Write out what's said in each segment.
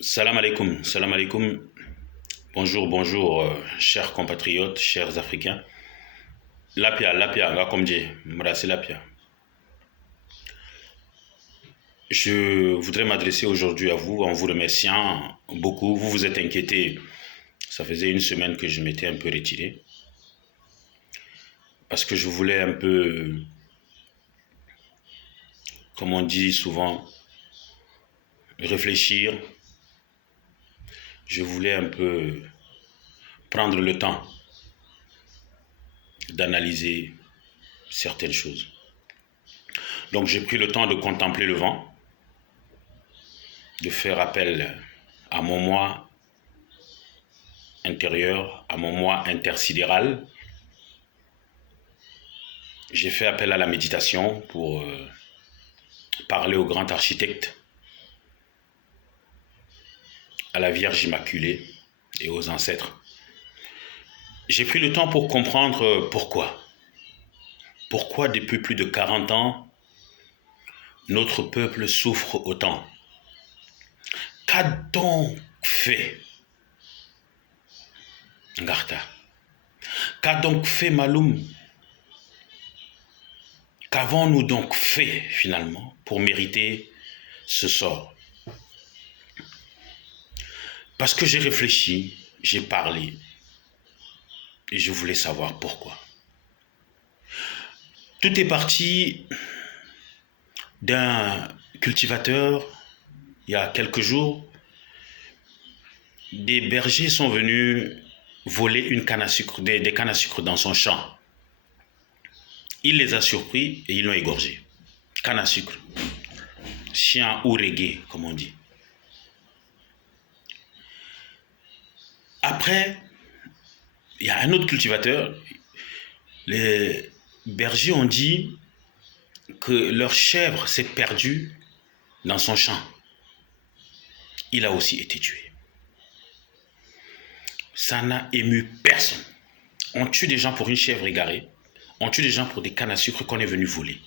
Salam alaikum. Bonjour, bonjour, chers compatriotes, chers Africains. Lapia, nga comme dit, Mrasi Lapia. Je voudrais m'adresser aujourd'hui à vous en vous remerciant beaucoup. Vous vous êtes inquiétés. Ça faisait une semaine que je m'étais un peu retiré. Parce que je voulais un peu, comme on dit souvent, réfléchir. Je voulais un peu prendre le temps d'analyser certaines choses. Donc j'ai pris le temps de contempler le vent, de faire appel à mon moi intérieur, à mon moi intersidéral. J'ai fait appel à la méditation pour parler au grand architecte, à la Vierge Immaculée et aux ancêtres. J'ai pris le temps pour comprendre pourquoi. Pourquoi depuis plus de 40 ans, notre peuple souffre autant. Qu'a donc fait Ngarta? Qu'a donc fait Maloum? Qu'avons-nous donc fait finalement pour mériter ce sort? Parce que j'ai réfléchi, j'ai parlé et je voulais savoir pourquoi. Tout est parti d'un cultivateur il y a quelques jours. Des bergers sont venus voler une canne à sucre, des cannes à sucre dans son champ. Il les a surpris et ils l'ont égorgé. Canne à sucre. Chien ou reggae, comme on dit. Après, il y a un autre cultivateur. Les bergers ont dit que leur chèvre s'est perdue dans son champ. Il a aussi été tué. Ça n'a ému personne. On tue des gens pour une chèvre égarée. On tue des gens pour des cannes à sucre qu'on est venu voler.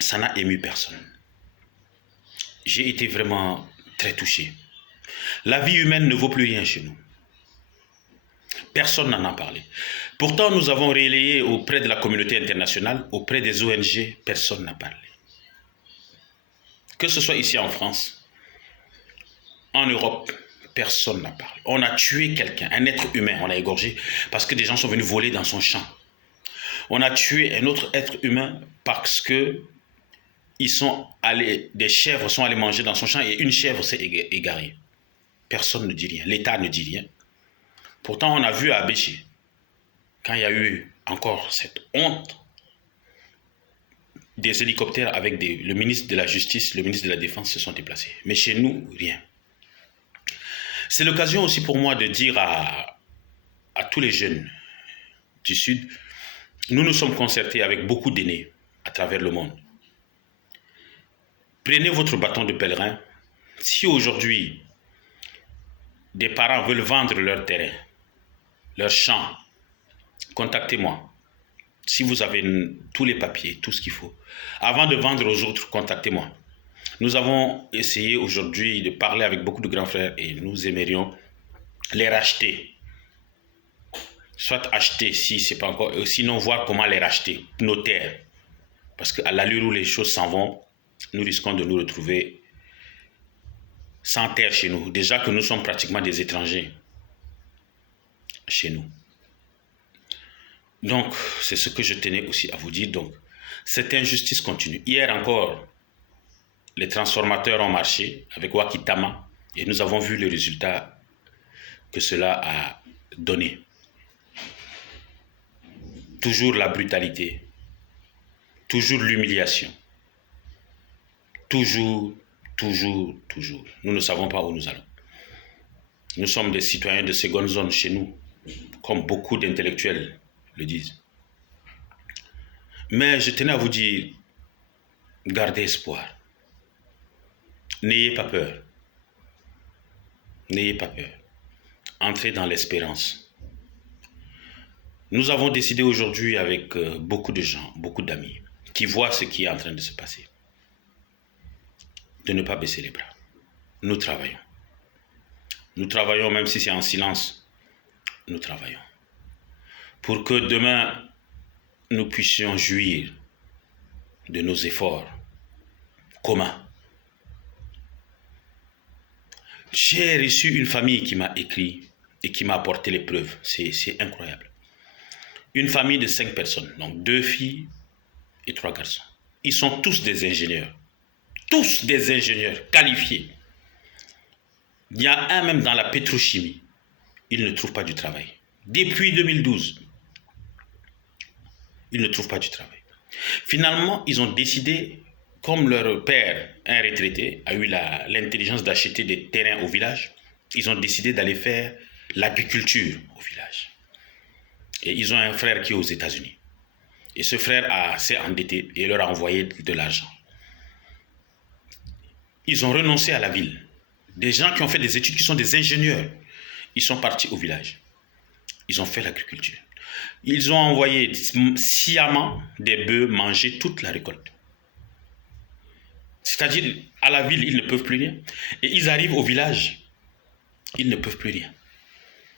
Ça n'a ému personne. J'ai été vraiment très touché. La vie humaine ne vaut plus rien chez nous. Personne n'en a parlé. Pourtant, nous avons relayé auprès de la communauté internationale, auprès des ONG, personne n'a parlé. Que ce soit ici en France, en Europe, personne n'a parlé. On a tué quelqu'un, un être humain, on l'a égorgé parce que des gens sont venus voler dans son champ. On a tué un autre être humain parce que des chèvres sont allées manger dans son champ et une chèvre s'est égarée. Personne ne dit rien, l'État ne dit rien. Pourtant, on a vu à Abéché, quand il y a eu encore cette honte, des hélicoptères avec le ministre de la Justice, le ministre de la Défense se sont déplacés. Mais chez nous, rien. C'est l'occasion aussi pour moi de dire à tous les jeunes du Sud, nous nous sommes concertés avec beaucoup d'aînés à travers le monde. Prenez votre bâton de pèlerin. Si aujourd'hui, des parents veulent vendre leur terrain, leur champ, contactez-moi. Si vous avez tous les papiers, tout ce qu'il faut. Avant de vendre aux autres, contactez-moi. Nous avons essayé aujourd'hui de parler avec beaucoup de grands frères et nous aimerions les racheter. Soit acheter si c'est pas encore, sinon voir comment les racheter, nos terres. Parce qu'à l'allure où les choses s'en vont, nous risquons de nous retrouver sans terre chez nous. Déjà que nous sommes pratiquement des étrangers chez nous. Donc, c'est ce que je tenais aussi à vous dire. Donc, cette injustice continue. Hier encore, les transformateurs ont marché avec Wakitama et nous avons vu le résultat que cela a donné. Toujours la brutalité, toujours l'humiliation, toujours. Nous ne savons pas où nous allons. Nous sommes des citoyens de seconde zone chez nous, comme beaucoup d'intellectuels le disent. Mais je tenais à vous dire, gardez espoir. N'ayez pas peur. N'ayez pas peur. Entrez dans l'espérance. Nous avons décidé aujourd'hui avec beaucoup de gens, beaucoup d'amis, qui voient ce qui est en train de se passer, de ne pas baisser les bras. nous travaillons. Nous travaillons même si c'est en silence. Nous travaillons. Pour que demain, nous puissions jouir de nos efforts communs. J'ai reçu une famille qui m'a écrit et qui m'a apporté les preuves. C'est incroyable. Une famille de 5 personnes, donc 2 filles et 3 garçons. Ils sont tous des ingénieurs. Tous des ingénieurs qualifiés. Il y a un même dans la pétrochimie. Il ne trouve pas du travail. Depuis 2012, il ne trouve pas du travail. Finalement, ils ont décidé, comme leur père, un retraité, a eu l'intelligence d'acheter des terrains au village, ils ont décidé d'aller faire l'agriculture au village. Et ils ont un frère qui est aux États-Unis. Et ce frère s'est endetté et leur a envoyé de l'argent. Ils ont renoncé à la ville. Des gens qui ont fait des études, qui sont des ingénieurs, ils sont partis au village. Ils ont fait l'agriculture. Ils ont envoyé sciemment des bœufs manger toute la récolte. C'est-à-dire, à la ville, ils ne peuvent plus rien. Et ils arrivent au village, ils ne peuvent plus rien.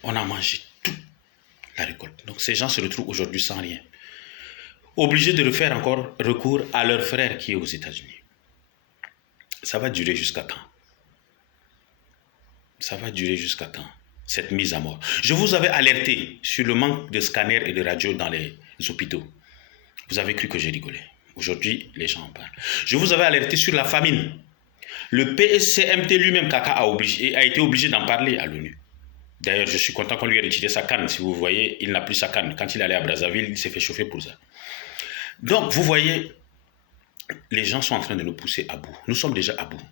On a mangé toute la récolte. Donc ces gens se retrouvent aujourd'hui sans rien. Obligés de refaire encore recours à leur frère qui est aux États-Unis. Ça va durer jusqu'à quand? Ça va durer jusqu'à quand, cette mise à mort? Je vous avais alerté sur le manque de scanners et de radios dans les hôpitaux. Vous avez cru que j'ai rigolé. Aujourd'hui, les gens en parlent. Je vous avais alerté sur la famine. Le PSCMT lui-même, Kaka, a été obligé d'en parler à l'ONU. D'ailleurs, je suis content qu'on lui ait retiré sa canne. Si vous voyez, il n'a plus sa canne. Quand il allait à Brazzaville, il s'est fait chauffer pour ça. Donc, vous voyez, les gens sont en train de nous pousser à bout. Nous sommes déjà à bout.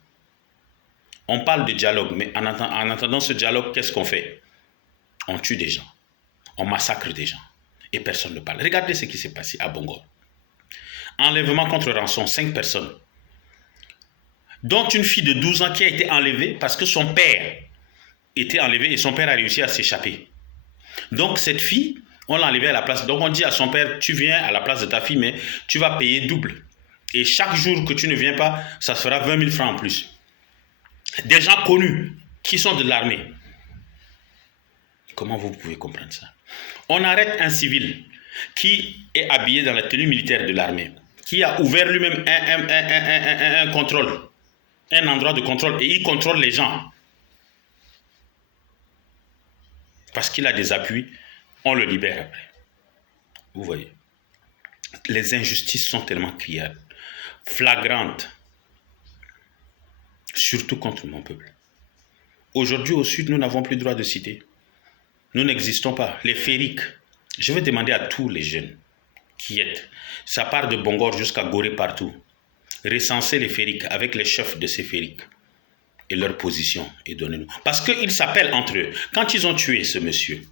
On parle de dialogue, mais en attendant ce dialogue, qu'est-ce qu'on fait? On tue des gens. On massacre des gens. Et personne ne parle. Regardez ce qui s'est passé à Bongo. Enlèvement contre rançon, 5 personnes. Dont une fille de 12 ans qui a été enlevée parce que son père était enlevé et son père a réussi à s'échapper. Donc cette fille, on l'a enlevée à la place. Donc on dit à son père, tu viens à la place de ta fille, mais tu vas payer double. Et chaque jour que tu ne viens pas, ça se fera 20 000 francs en plus. Des gens connus qui sont de l'armée. Comment vous pouvez comprendre ça? On arrête un civil qui est habillé dans la tenue militaire de l'armée, qui a ouvert lui-même un contrôle, un endroit de contrôle, et il contrôle les gens. Parce qu'il a des appuis, on le libère après. Vous voyez. Les injustices sont tellement criardes, flagrantes, surtout contre mon peuple. Aujourd'hui au Sud, nous n'avons plus droit de citer. Nous n'existons pas. Les fériques, je vais demander à tous les jeunes qui êtes, ça part de Bongor jusqu'à Gorée partout, recensez les fériques avec les chefs de ces fériques et leur position et donnez-nous. Parce qu'ils s'appellent entre eux. Quand ils ont tué ce monsieur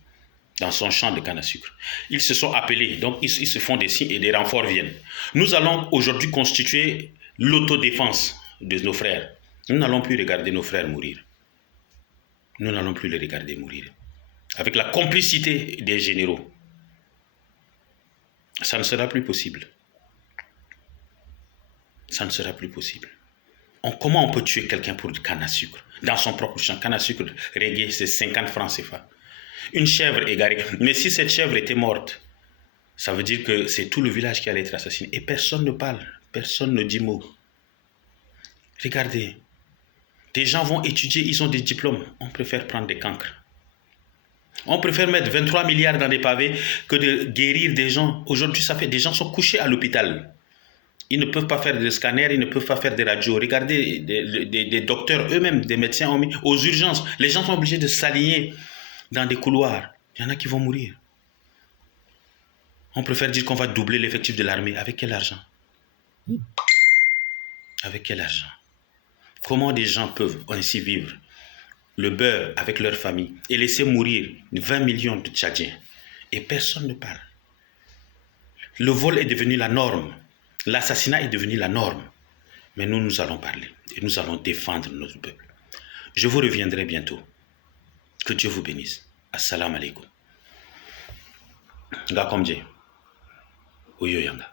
dans son champ de canne à sucre, ils se sont appelés, donc ils se font des signes et des renforts viennent. Nous allons aujourd'hui constituer l'autodéfense de nos frères. Nous n'allons plus regarder nos frères mourir. Nous n'allons plus les regarder mourir. Avec la complicité des généraux. Ça ne sera plus possible. Ça ne sera plus possible. Comment on peut tuer quelqu'un pour du canne à sucre? Dans son propre champ, canne à sucre, reggae, c'est 50 francs CFA. Une chèvre égarée. Mais si cette chèvre était morte, ça veut dire que c'est tout le village qui allait être assassiné. Et personne ne parle. Personne ne dit mot. Regardez. Des gens vont étudier, ils ont des diplômes. On préfère prendre des cancres. On préfère mettre 23 milliards dans des pavés que de guérir des gens. Aujourd'hui, ça fait des gens sont couchés à l'hôpital. Ils ne peuvent pas faire de scanners, ils ne peuvent pas faire de radios. Regardez, des docteurs eux-mêmes, des médecins ont mis aux urgences. Les gens sont obligés de s'aligner dans des couloirs. Il y en a qui vont mourir. On préfère dire qu'on va doubler l'effectif de l'armée. Avec quel argent? Avec quel argent? Comment des gens peuvent ainsi vivre le beurre avec leur famille et laisser mourir 20 millions de Tchadiens? Et personne ne parle. Le vol est devenu la norme. L'assassinat est devenu la norme. Mais nous allons parler et nous allons défendre notre peuple. Je vous reviendrai bientôt. Que Dieu vous bénisse. Assalamu alaikum. Nga komje. Oyo yanga.